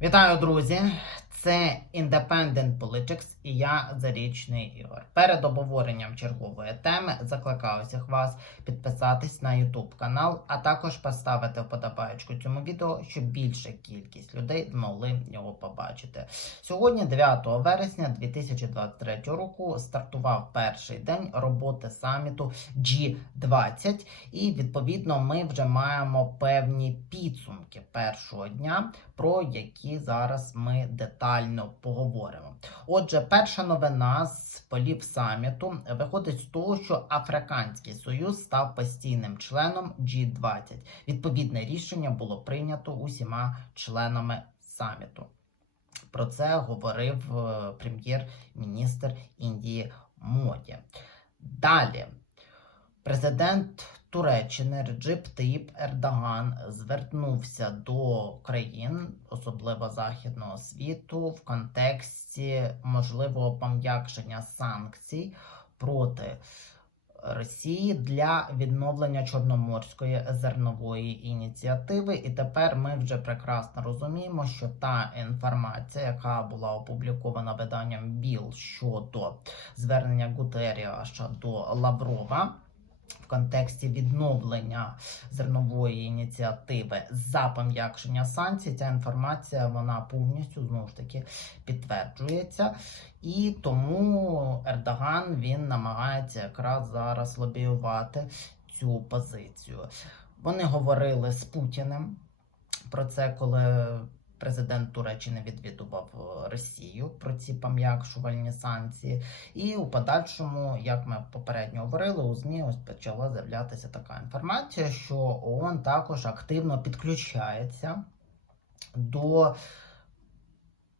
Вітаю, друзі! Це Independent Politics і я Зарічний Ігор. Перед обговоренням чергової теми закликаю всіх вас підписатись на YouTube канал, а також поставити вподобаєчку цьому відео, щоб більша кількість людей змогли його побачити. Сьогодні, 9 вересня 2023 року, стартував перший день роботи саміту G20, і відповідно ми вже маємо певні підсумки першого дня, про які зараз ми детально поговоримо. Отже, перша новина з полів саміту виходить з того, що Африканський Союз став постійним членом G20. Відповідне рішення було прийнято усіма членами саміту. Про це говорив е, прем'єр-міністр Індії Моді. Далі, президент Туреччини Реджип Таїп Ердоган звернувся до країн, особливо західного світу, в контексті можливого пом'якшення санкцій проти Росії для відновлення Чорноморської зернової ініціативи. І тепер ми вже прекрасно розуміємо, що та інформація, яка була опублікована виданням БІЛ щодо звернення Гутеріаша до Лаврова. В контексті відновлення зернової ініціативи за пом'якшення санкцій, ця інформація вона повністю знову ж таки підтверджується, і тому Ердоган він намагається якраз зараз лобіювати цю позицію. Вони говорили з Путіним про це, коли президент Туреччини відвідував е, Росію про ці пом'якшувальні санкції. І у подальшому, як ми попередньо говорили, у ЗМІ ось почала з'являтися така інформація, що ООН також активно підключається до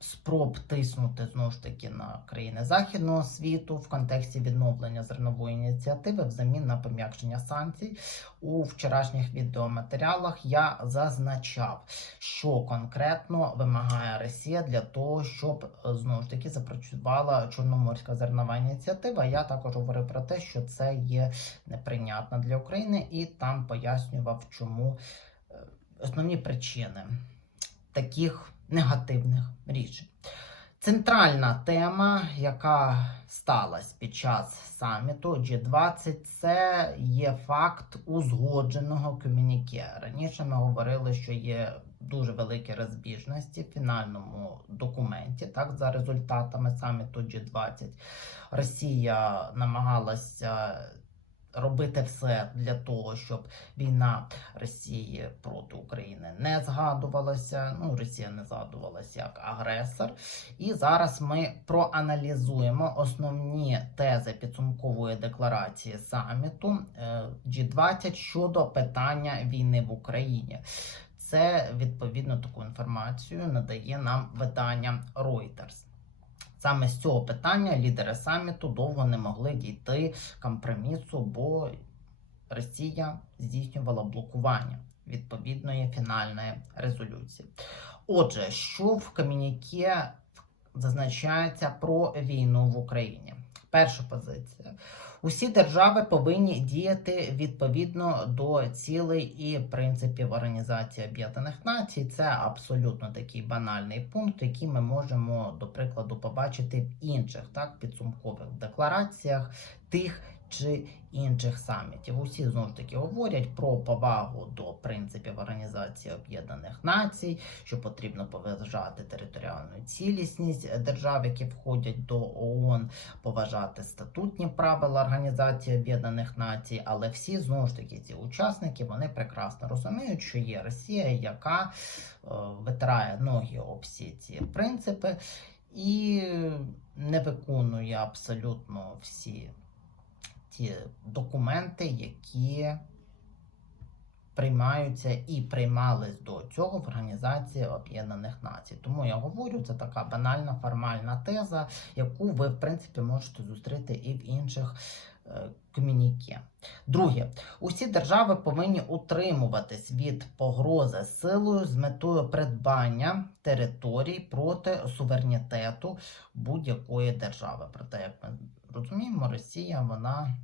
спроб тиснути знову ж таки на країни західного світу в контексті відновлення зернової ініціативи взамін на пом'якшення санкцій. У вчорашніх відеоматеріалах я зазначав, що конкретно вимагає Росія для того, щоб е, знову ж таки запрацювала Чорноморська зернова ініціатива. Я також говорив про те, що це є неприйнятно для України, і там пояснював, чому е, основні причини таких негативних рішень. Центральна тема, яка сталася під час саміту G20, це є факт узгодженого комюніке. Раніше ми говорили, що є дуже великі розбіжності в фінальному документі. Так, за результатами саміту G20, Росія намагалася робити все для того, щоб війна Росії проти України не згадувалася. Ну, Росія не згадувалася як агресор. І зараз ми проаналізуємо основні тези підсумкової декларації саміту е, G20 щодо питання війни в Україні. Це відповідно таку інформацію надає нам видання Reuters. Саме з цього питання лідери саміту довго не могли дійти компромісу, бо Росія здійснювала блокування відповідної фінальної резолюції. Отже, що в комюніке зазначається про війну в Україні? Перша позиція. Усі держави повинні діяти відповідно до цілей і принципів Організації Об'єднаних Націй. Це абсолютно такий банальний пункт, який ми можемо, до прикладу, побачити в інших так підсумкових деклараціях тих чи інших самітів. Усі знову ж таки говорять про повагу до принципів Організації Об'єднаних Націй, що потрібно поважати територіальну цілісність держав, які входять до ООН, поважати статутні правила Організації Об'єднаних Націй, але всі знову ж таки ці учасники вони прекрасно розуміють, що є Росія, яка е, витирає ноги об всі ці принципи і не виконує абсолютно всі документи, які приймаються і приймались до цього в Організації Об'єднаних Націй. Тому я говорю, це така банальна формальна теза, яку ви, в принципі, можете зустріти і в інших комюніке. Друге, усі держави повинні утримуватись від погрози силою з метою придбання територій проти суверенітету будь-якої держави. Проте, як ми розуміємо, Росія вона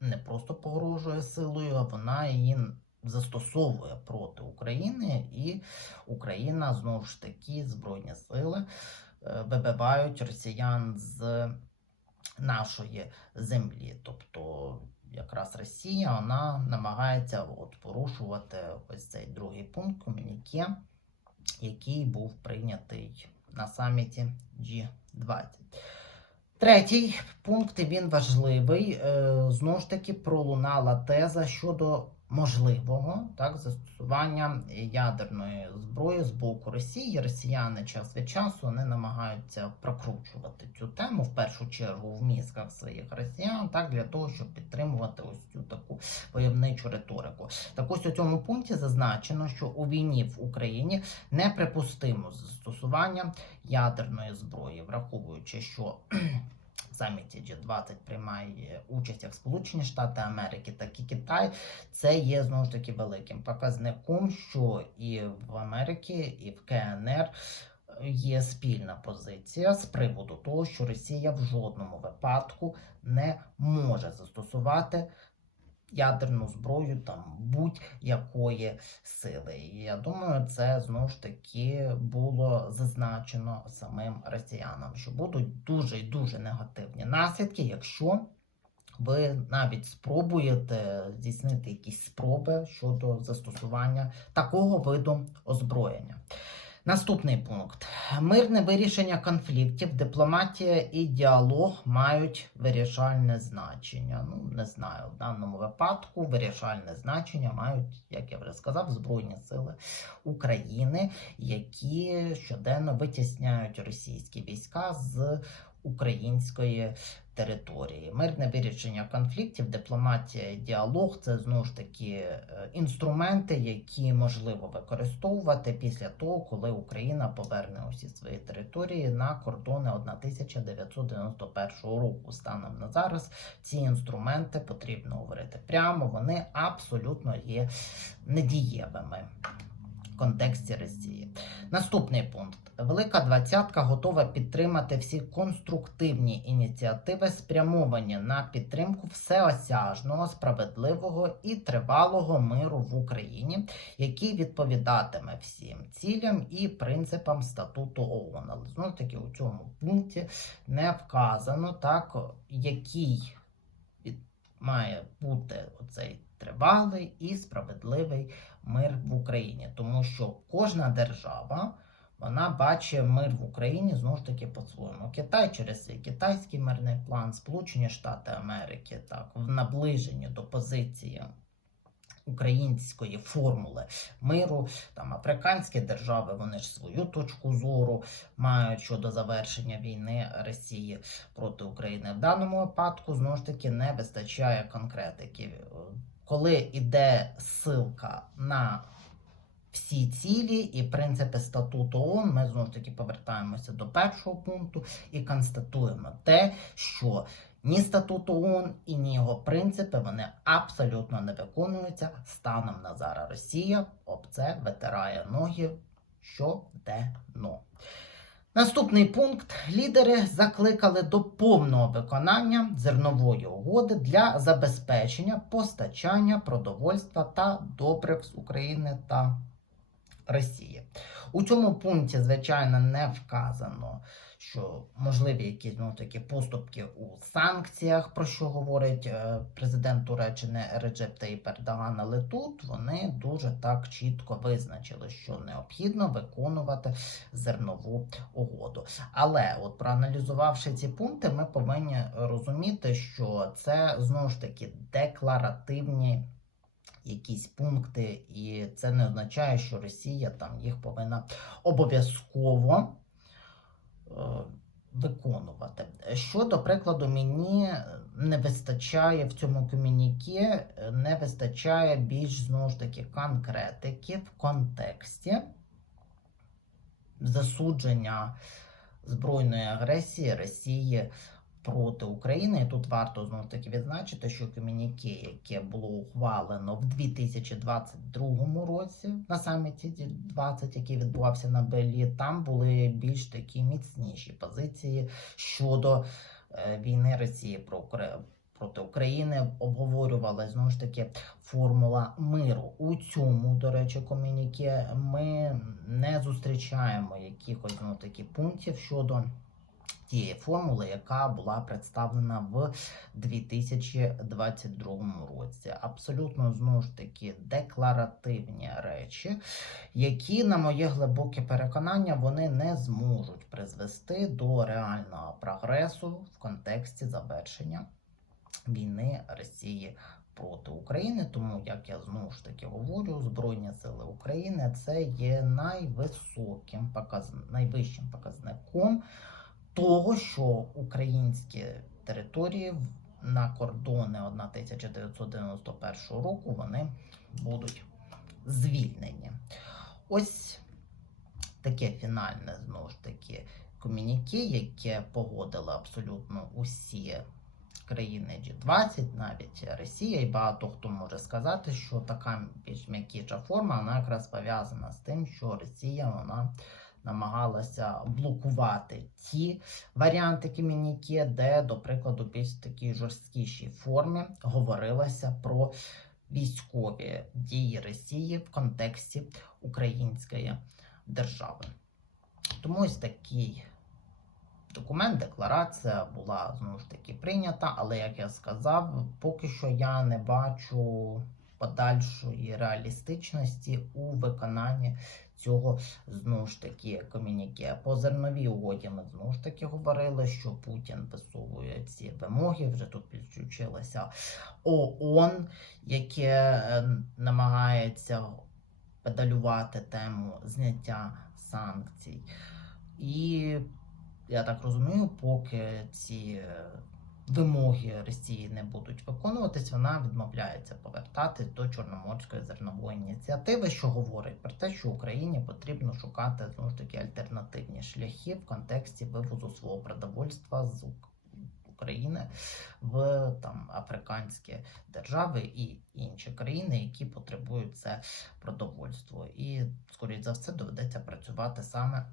не просто погрожує силою, а вона її застосовує проти України, і Україна знову ж таки збройні сили е, вибивають росіян з нашої землі. Тобто, якраз Росія вона намагається от порушувати ось цей другий пункт комуніке, який був прийнятий на саміті G20. Третій пункт і він важливий. Е, Знову ж таки, пролунала теза щодо можливого так, застосування ядерної зброї з боку Росії. Росіяни час від часу вони намагаються прокручувати цю тему в першу чергу в мізках своїх росіян, так для того, щоб підтримувати ось цю таку войовничу риторику. Так ось у цьому пункті зазначено, що у війні в Україні неприпустимо застосування ядерної зброї, враховуючи, що саміті G20 приймає участь як Сполучені Штати Америки, так і Китай. Це є знову ж таки великим показником, що і в Америці, і в КНР є спільна позиція з приводу того, що Росія в жодному випадку не може застосувати ядерну зброю там будь-якої сили. І я думаю, це знову ж таки було зазначено самим росіянам, що будуть дуже і дуже негативні наслідки, якщо ви навіть спробуєте здійснити якісь спроби щодо застосування такого виду озброєння. Наступний пункт: мирне вирішення конфліктів, дипломатія і діалог мають вирішальне значення. Ну, не знаю, в даному випадку вирішальне значення мають, як я вже сказав, Збройні сили України, які щоденно витісняють російські війська з української території. Мирне вирішення конфліктів, дипломатія і діалог це знову ж таки е, інструменти, які можливо використовувати після того, коли Україна поверне усі свої території на кордони 1991 року. Станом на зараз ці інструменти потрібно говорити прямо, вони абсолютно є недієвими. В контексті Росії. Наступний пункт. Велика двадцятка готова підтримати всі конструктивні ініціативи, спрямовані на підтримку всеосяжного, справедливого і тривалого миру в Україні, який відповідатиме всім цілям і принципам статуту ООН. Але знову таки у цьому пункті не вказано так, який має бути оцей тривалий і справедливий мир в Україні, тому що кожна держава вона бачить мир в Україні знову ж таки по-своєму. Китай через свій китайський мирний план, Сполучені Штати Америки, так, в наближенні до позиції української формули миру, там африканські держави, вони ж свою точку зору мають щодо завершення війни Росії проти України. В даному випадку знову ж таки не вистачає конкретики. Коли йде ссылка на всі цілі і принципи статуту ООН, ми знову ж таки повертаємося до першого пункту і констатуємо те, що ні статут ООН і ні його принципи вони абсолютно не виконуються станом на зараз. Росія об це витирає ноги щоденно. Наступний пункт. Лідери закликали до повного виконання зернової угоди для забезпечення постачання продовольства та добрив з України та Росії. У цьому пункті, звичайно, не вказано, що можливі якісь ну, такі поступки у санкціях, про що говорить е, президент Туреччини Реджеп Таїп Ердоган, але тут вони дуже так чітко визначили, що необхідно виконувати зернову угоду. Але, от проаналізувавши ці пункти, ми повинні розуміти, що це знову ж таки декларативні якісь пункти, і це не означає, що Росія там їх повинна обов'язково е, Що, до прикладу, мені не вистачає в цьому комюніке, не вистачає більш знову ж таки конкретики в контексті засудження збройної агресії Росії проти України. І тут варто знову таки відзначити, що комюніке, яке було ухвалено в 2022 році на саміті 20, який відбувався на Белі, там були більш такі міцніші позиції щодо е, війни Росії про Укра- проти України обговорювалася знову ж таки формула миру. У цьому, до речі, комюніке ми не зустрічаємо якихось ну, таких пунктів щодо тієї формули, яка була представлена в 2022 році. Абсолютно знову ж таки декларативні речі, які, на моє глибоке переконання, вони не зможуть призвести до реального прогресу в контексті завершення війни Росії проти України. Тому, як я знову ж таки говорю, Збройні Сили України це є найвисоким показ... найвищим показником того, що українські території на кордони 1991 року вони будуть звільнені. Ось таке фінальне знову ж таки комюніке, яке погодили абсолютно усі країни G20, навіть Росія, і багато хто може сказати, що така більш м'якіша форма вона якраз пов'язана з тим, що Росія вона намагалася блокувати ті варіанти комюніке, де, до прикладу, більш такій жорсткішій формі говорилося про військові дії Росії в контексті української держави. Тому ось такий документ, декларація була знову ж таки прийнята, але як я сказав, поки що я не бачу подальшої реалістичності у виконанні цього знову ж таки комюніке. По зерновій угоді ми знову ж таки говорили, що Путін висовує ці вимоги. Вже тут підключилася ООН, яке е, намагається педалювати тему зняття санкцій. І я так розумію, поки ці е, вимоги Росії не будуть виконуватись, вона відмовляється повертатись до Чорноморської зернової ініціативи, що говорить про те, що Україні потрібно шукати знову ж таки альтернативні шляхи в контексті вивозу свого продовольства з України в там африканські держави і інші країни, які потребують це продовольство. І, скоріш за все, доведеться працювати саме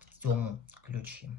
в цьому ключі.